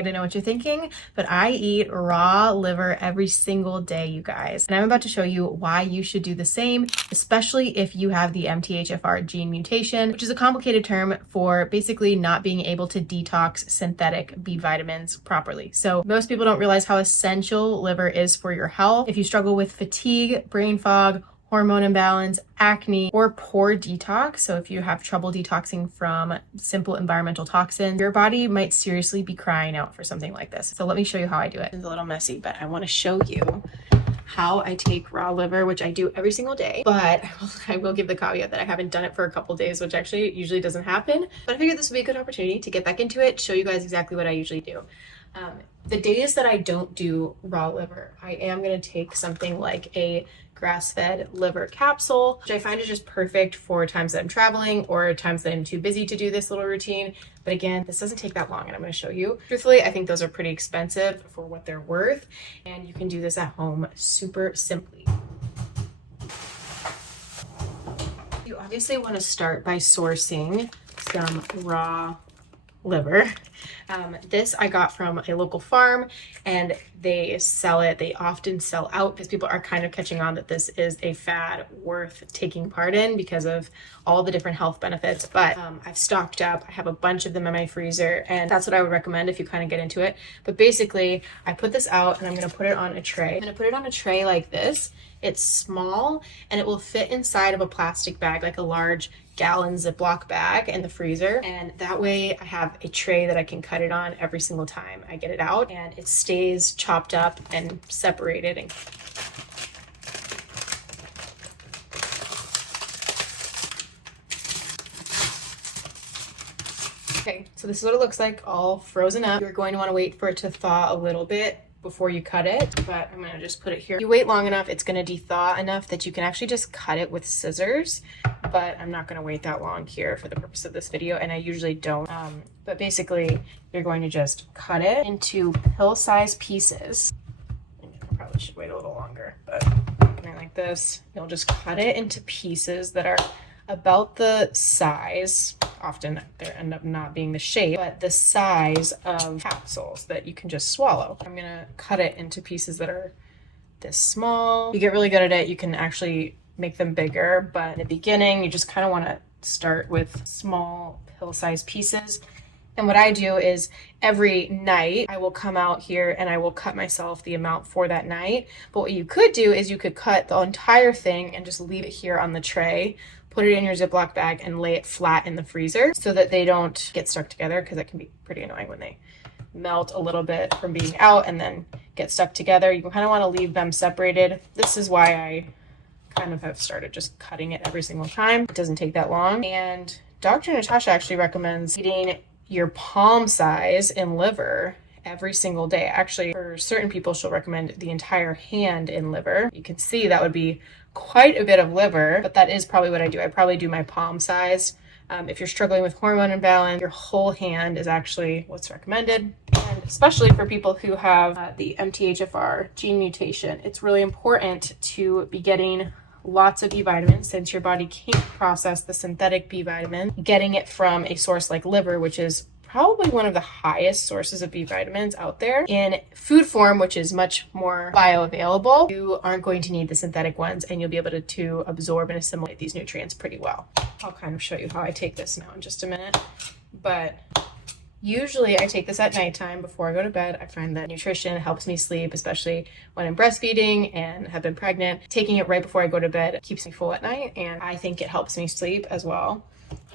Right, I know what you're thinking, but I eat raw liver every single day, you guys. And I'm about to show you why you should do the same, especially if you have the MTHFR gene mutation, which is a complicated term for basically not being able to detox synthetic B vitamins properly. So most people don't realize how essential liver is for your health. If you struggle with fatigue, brain fog, hormone imbalance, acne, or poor detox, so if you have trouble detoxing from simple environmental toxins, your body might seriously be crying out for something like this. So let me show you how I do it. It's a little messy, but I want to show you how I take raw liver, which I do every single day, but I will give the caveat that I haven't done it for a couple days, which actually usually doesn't happen. But I figured this would be a good opportunity to get back into it, show you guys exactly what I usually do. The days that I don't do raw liver, I am going to take something like a grass-fed liver capsule, which I find is just perfect for times that I'm traveling or times that I'm too busy to do this little routine. But again, this doesn't take that long, and I'm going to show you. Truthfully, I think those are pretty expensive for what they're worth, and you can do this at home super simply. You obviously want to start by sourcing some raw liver. This I got from a local farm, and they sell it. They often sell out because people are kind of catching on that this is a fad worth taking part in because of all the different health benefits. But I've stocked up. I have a bunch of them in my freezer, and that's what I would recommend if you kind of get into it. But basically, I put this out and I'm going to put it on a tray. I'm going to put it on a tray like this. It's small and it will fit inside of a plastic bag, like a large gallon Ziploc bag in the freezer. And that way I have a tray that I can cut it on every single time I get it out, and it stays chopped up and separated. And okay, so this is what it looks like all frozen up. You're going to want to wait for it to thaw a little bit before you cut it, but I'm gonna just put it here. You wait long enough, it's gonna de-thaw enough that you can actually just cut it with scissors, but I'm not gonna wait that long here for the purpose of this video, and I usually don't. But basically, you're going to just cut it into pill-sized pieces. I probably should wait a little longer, but something like this. You'll just cut it into pieces that are about the size, often they end up not being the shape, but the size of capsules that you can just swallow. I'm gonna cut it into pieces that are this small. You get really good at it, you can actually make them bigger, but in the beginning, you just kind of want to start with small pill-sized pieces. And what I do is every night I will come out here and I will cut myself the amount for that night. But what you could do is you could cut the entire thing and just leave it here on the tray, put it in your Ziploc bag and lay it flat in the freezer so that they don't get stuck together, because that can be pretty annoying when they melt a little bit from being out and then get stuck together. You kind of want to leave them separated. This is why I kind of have started just cutting it every single time. It doesn't take that long. And Dr. Natasha actually recommends eating your palm size in liver every single day. Actually, for certain people, she'll recommend the entire hand in liver. You can see that would be quite a bit of liver, but that is probably what I do. I probably do my palm size. If you're struggling with hormone imbalance, your whole hand is actually what's recommended. And especially for people who have the MTHFR gene mutation, it's really important to be getting lots of B vitamins, since your body can't process the synthetic B vitamin. Getting it from a source like liver, which is probably one of the highest sources of B vitamins out there, in food form, which is much more bioavailable, you aren't going to need the synthetic ones, and you'll be able to absorb and assimilate these nutrients pretty well. I'll kind of show you how I take this now in just a minute, but usually I take this at nighttime before I go to bed. I find that nutrition helps me sleep, especially when I'm breastfeeding and have been pregnant. Taking it right before I go to bed keeps me full at night, and I think it helps me sleep as well.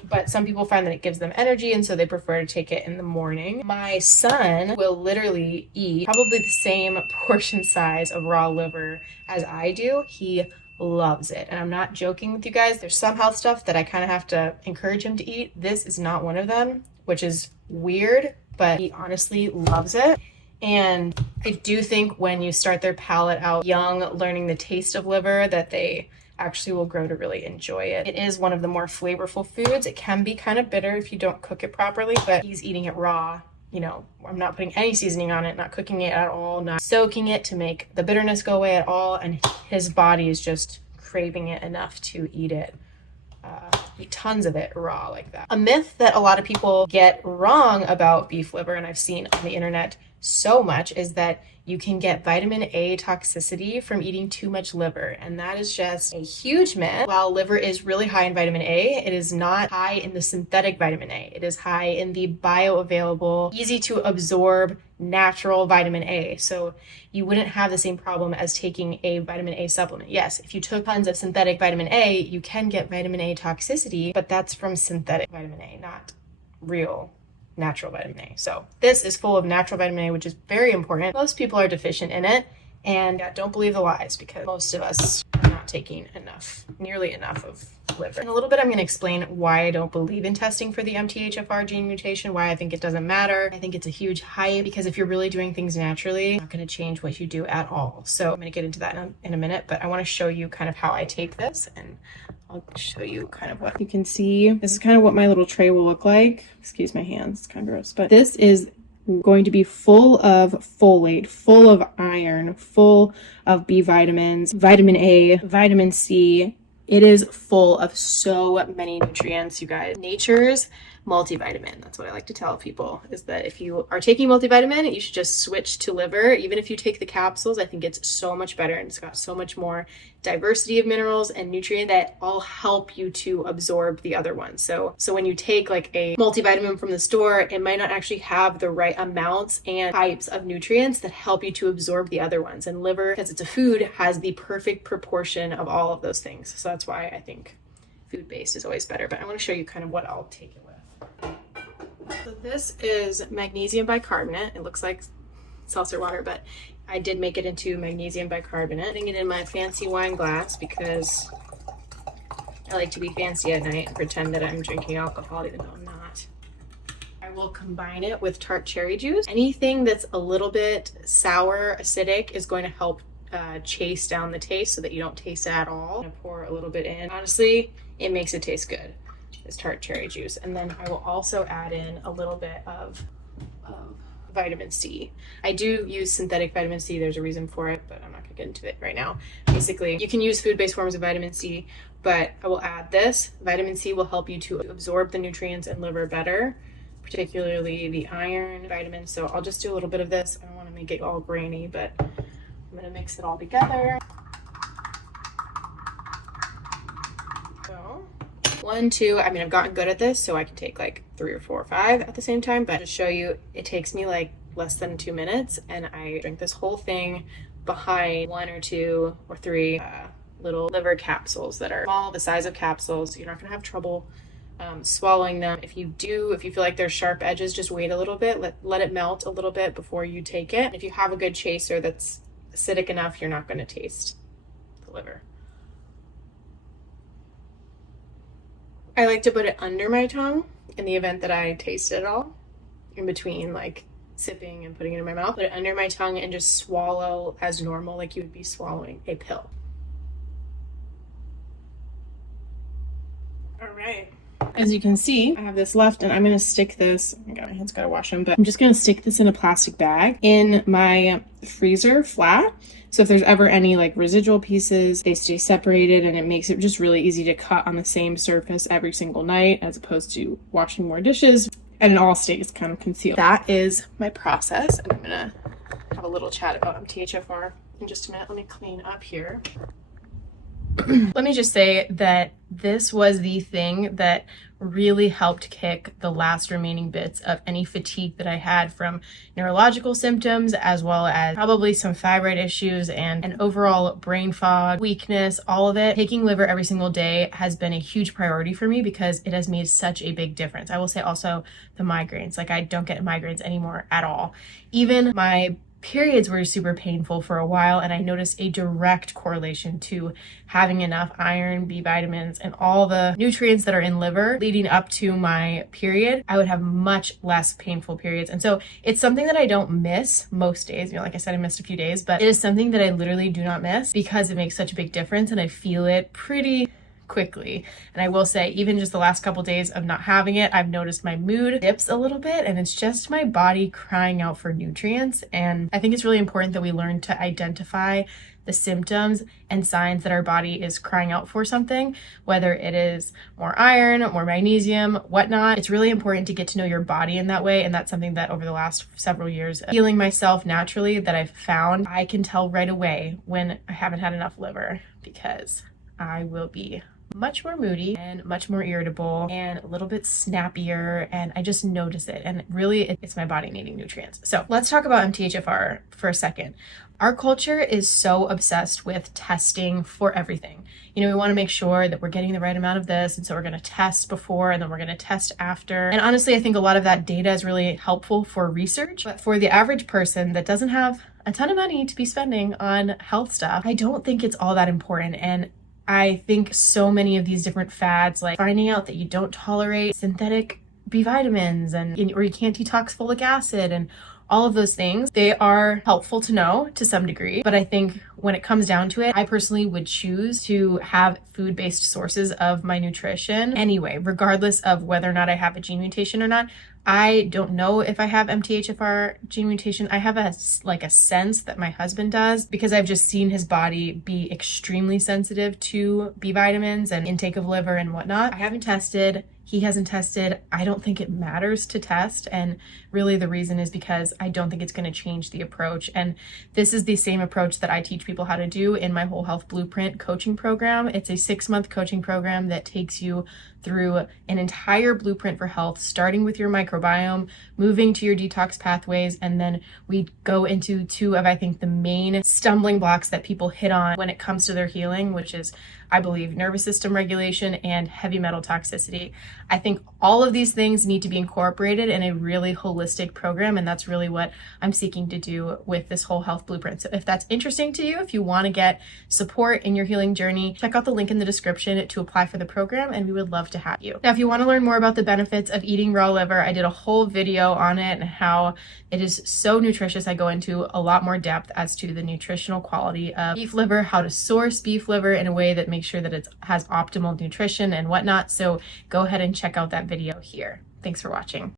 But some people find that it gives them energy, and so they prefer to take it in the morning. My son will literally eat probably the same portion size of raw liver as I do. He loves it, and I'm not joking with you guys. There's some health stuff that I kind of have to encourage him to eat. This is not one of them, which is weird, but he honestly loves it. And I do think when you start their palate out young, learning the taste of liver, that they actually will grow to really enjoy it. It is one of the more flavorful foods. It can be kind of bitter if you don't cook it properly, but he's eating it raw. You know, I'm not putting any seasoning on it, not cooking it at all, not soaking it to make the bitterness go away at all, and his body is just craving it enough to eat it eat tons of it raw like that. A myth that a lot of people get wrong about beef liver, and I've seen on the internet so much, is that you can get vitamin A toxicity from eating too much liver, and that is just a huge myth. While liver is really high in vitamin A, it is not high in the synthetic vitamin A. It is high in the bioavailable, easy to absorb natural vitamin A. So you wouldn't have the same problem as taking a vitamin A supplement. Yes, if you took tons of synthetic vitamin A, you can get vitamin A toxicity, but that's from synthetic vitamin A, not real natural vitamin A. So this is full of natural vitamin A, which is very important. Most people are deficient in it, and don't believe the lies, because most of us are not taking nearly enough of liver. In a little bit, I'm going to explain why I don't believe in testing for the MTHFR gene mutation, why I think it doesn't matter. I think it's a huge hype, because if you're really doing things naturally, it's not going to change what you do at all. So I'm going to get into that in a minute, but I want to show you kind of how I take this, and I'll show you kind of what you can see. This is kind of what my little tray will look like. Excuse my hands, it's kind of gross, but this is going to be full of folate, full of iron, full of B vitamins, vitamin A, vitamin C. It is full of so many nutrients, you guys. Nature's multivitamin. That's what I like to tell people, is that if you are taking multivitamin, you should just switch to liver. Even if you take the capsules, I think it's so much better, and it's got so much more diversity of minerals and nutrients that all help you to absorb the other ones. So when you take like a multivitamin from the store, it might not actually have the right amounts and types of nutrients that help you to absorb the other ones. And liver, because it's a food, has the perfect proportion of all of those things. So that's why I think food-based is always better. But I want to show you kind of what I'll take it with. So this is magnesium bicarbonate. It looks like seltzer water, but I did make it into magnesium bicarbonate. Putting it in my fancy wine glass because I like to be fancy at night and pretend that I'm drinking alcohol even though I'm not. I will combine it with tart cherry juice. Anything that's a little bit sour, acidic is going to help chase down the taste so that you don't taste it at all. I'm gonna pour a little bit in. Honestly, it makes it taste good. Is tart cherry juice, and then I will also add in a little bit of vitamin C. I do use synthetic vitamin C. There's a reason for it, but I'm not gonna get into it right now. Basically, you can use food-based forms of vitamin C, but I will add this. Vitamin C will help you to absorb the nutrients in liver better, particularly the iron, vitamins. So I'll just do a little bit of this. I don't want to make it all grainy, but I'm gonna mix it all together. So 1, 2, I mean, I've gotten good at this, so I can take like 3 or 4 or 5 at the same time, but to show you, it takes me like less than 2 minutes, and I drink this whole thing behind 1 or 2 or 3 little liver capsules that are small, the size of capsules. You're not gonna have trouble swallowing them. If you feel like there's sharp edges, just wait a little bit, let it melt a little bit before you take it. If you have a good chaser that's acidic enough, you're not gonna taste the liver. I like to put it under my tongue in the event that I taste it all, in between like sipping and putting it in my mouth. Put it under my tongue and just swallow as normal, like you would be swallowing a pill. All right. As you can see, I have this left, and I'm going to stick this, oh my God, my hands got to wash them, but I'm just going to stick this in a plastic bag in my freezer flat. So if there's ever any like residual pieces, they stay separated, and it makes it just really easy to cut on the same surface every single night, as opposed to washing more dishes, and it all stays kind of concealed. That is my process, and I'm going to have a little chat about MTHFR in just a minute. Let me clean up here. Let me just say that this was the thing that really helped kick the last remaining bits of any fatigue that I had from neurological symptoms, as well as probably some thyroid issues and an overall brain fog, weakness, all of it. Taking liver every single day has been a huge priority for me because it has made such a big difference. I will say also the migraines, like I don't get migraines anymore at all. Even my periods were super painful for a while, and I noticed a direct correlation to having enough iron, B vitamins, and all the nutrients that are in liver leading up to my period. I would have much less painful periods. And so it's something that I don't miss most days. You know, like I said, I missed a few days, but it is something that I literally do not miss because it makes such a big difference, and I feel it pretty quickly. And I will say, even just the last couple days of not having it, I've noticed my mood dips a little bit, and it's just my body crying out for nutrients. And I think it's really important that we learn to identify the symptoms and signs that our body is crying out for something, whether it is more iron, more magnesium, whatnot. It's really important to get to know your body in that way. And that's something that over the last several years, healing myself naturally, that I've found I can tell right away when I haven't had enough liver, because I will be much more moody and much more irritable and a little bit snappier, and I just notice it. And really, it's my body needing nutrients. So let's talk about MTHFR for a second. Our culture is so obsessed with testing for everything. You know, we want to make sure that we're getting the right amount of this, and so we're going to test before and then we're going to test after. And honestly, I think a lot of that data is really helpful for research, but for the average person that doesn't have a ton of money to be spending on health stuff, I don't think it's all that important. And I think so many of these different fads, like finding out that you don't tolerate synthetic B vitamins or you can't detox folic acid and all of those things, they are helpful to know to some degree. But I think when it comes down to it, I personally would choose to have food-based sources of my nutrition anyway, regardless of whether or not I have a gene mutation or not. I don't know if I have MTHFR gene mutation. I have a sense that my husband does, because I've just seen his body be extremely sensitive to B vitamins and intake of liver and whatnot. I haven't tested. He hasn't tested. I don't think it matters to test. And really the reason is because I don't think it's going to change the approach. And this is the same approach that I teach people how to do in my Whole Health Blueprint coaching program. It's a 6-month coaching program that takes you through an entire blueprint for health, starting with your microbiome, moving to your detox pathways, and then we go into 2 of, I think, the main stumbling blocks that people hit on when it comes to their healing, which is, I believe, nervous system regulation and heavy metal toxicity. I think all of these things need to be incorporated in a really holistic program, and that's really what I'm seeking to do with this Whole Health Blueprint. So if that's interesting to you, if you want to get support in your healing journey, check out the link in the description to apply for the program, and we would love to have you. Now, if you want to learn more about the benefits of eating raw liver, I did a whole video on it and how it is so nutritious. I go into a lot more depth as to the nutritional quality of beef liver, how to source beef liver in a way that makes sure that it has optimal nutrition and whatnot. So go ahead and check out that video here. Thanks for watching.